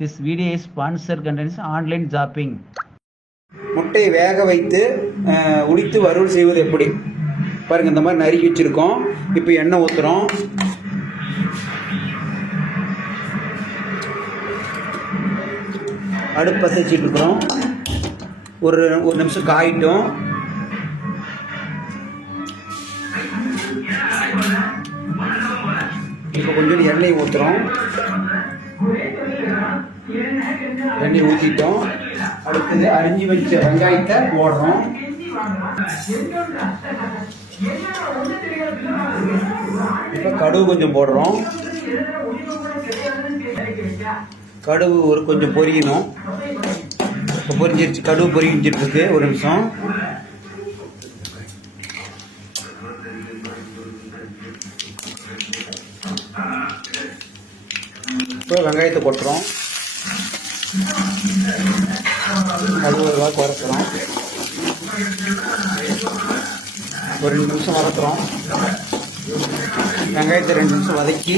This video is sponsored contains online shopping. முட்டையை வேக வைத்து உடித்து வறுவல் செய்வது எப்படி பாருங்க. இந்த மாதிரி நறுக்கி வச்சிருக்கோம். இப்போ எண்ணெய் ஊற்றுறோம். அடுப்பு பற்ற வச்சுட்டு இருக்கிறோம். ஒரு நிமிஷம் காயிட்டோம். இப்போ கொஞ்சம் எண்ணெய் ஊற்றுறோம். எண்ணெய் ஊற்றிட்டோம். அடுத்தது அரிஞ்சு வச்ச வெங்காயத்தை போடுறோம். இப்போ கடுகு கொஞ்சம் போடுறோம். கடுகு ஒரு கொஞ்சம் பொரியணும். இப்போ பொரிஞ்சிருச்சு. கடுகு பொரிஞ்சிட்டு இருக்கு. ஒரு நிமிஷம். இப்போ வெங்காயத்தை கொட்டுறோம். அது ஒரு வாக்கு வதக்குறோம். ஒரு 2 நிமிஷம் வதக்குறோம். வெங்காயத்தை 2 நிமிஷம் வதக்கி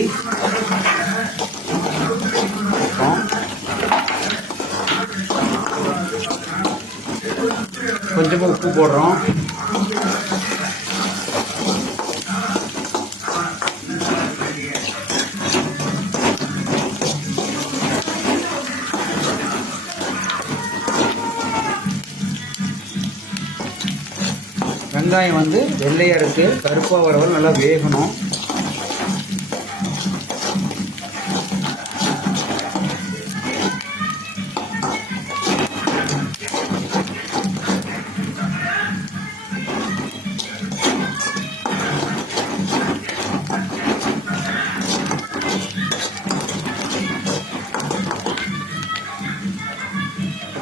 கொஞ்சமாக உப்பு போடுறோம். வெங்காயம் வந்து வெள்ளையாக இருக்குது. கருப்பாக வரவரை நல்லா வேகணும்.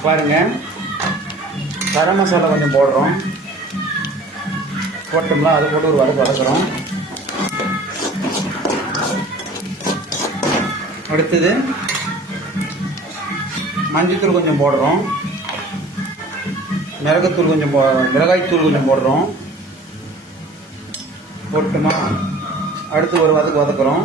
பாருங்கள், கரம் மசாலா கொஞ்சம் போடுறோம். போட்டோம்னா அதை போட்டு ஒரு வதக்குறோம். அடுத்தது மஞ்சத்தூள் கொஞ்சம் போடுறோம். மிளகாய்த்தூள் கொஞ்சம் போடுறோம். போட்டுமா அடுத்து ஒரு வதக்குறோம்.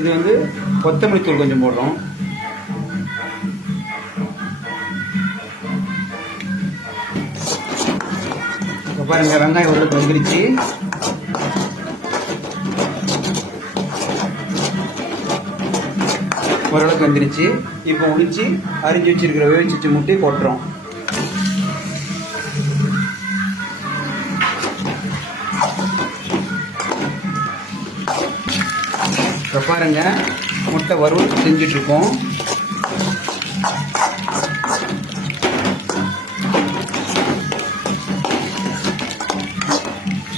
இது வந்து கொத்தமல்லி தூள் கொஞ்சம் போடுறோம். இப்போ பாருங்க, வெங்காயம் ஓரளவுக்கு வந்துருச்சு. ஓரளவுக்கு வந்துருச்சு. இப்போ உடிச்சு அரிஞ்சு வச்சிருக்கிற வேவிச்சு முட்டையை போட்டுறோம். இப்போ பாருங்க, முட்டை வறுவல் செஞ்சிட்ருக்கோம்.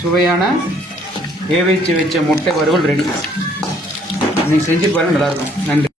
சுவையான வேவிச்சு வச்ச முட்டை வறுவல் ரெடி. நீங்கள் செஞ்சு பாருங்கள், நல்லாயிருக்கும். நன்றி.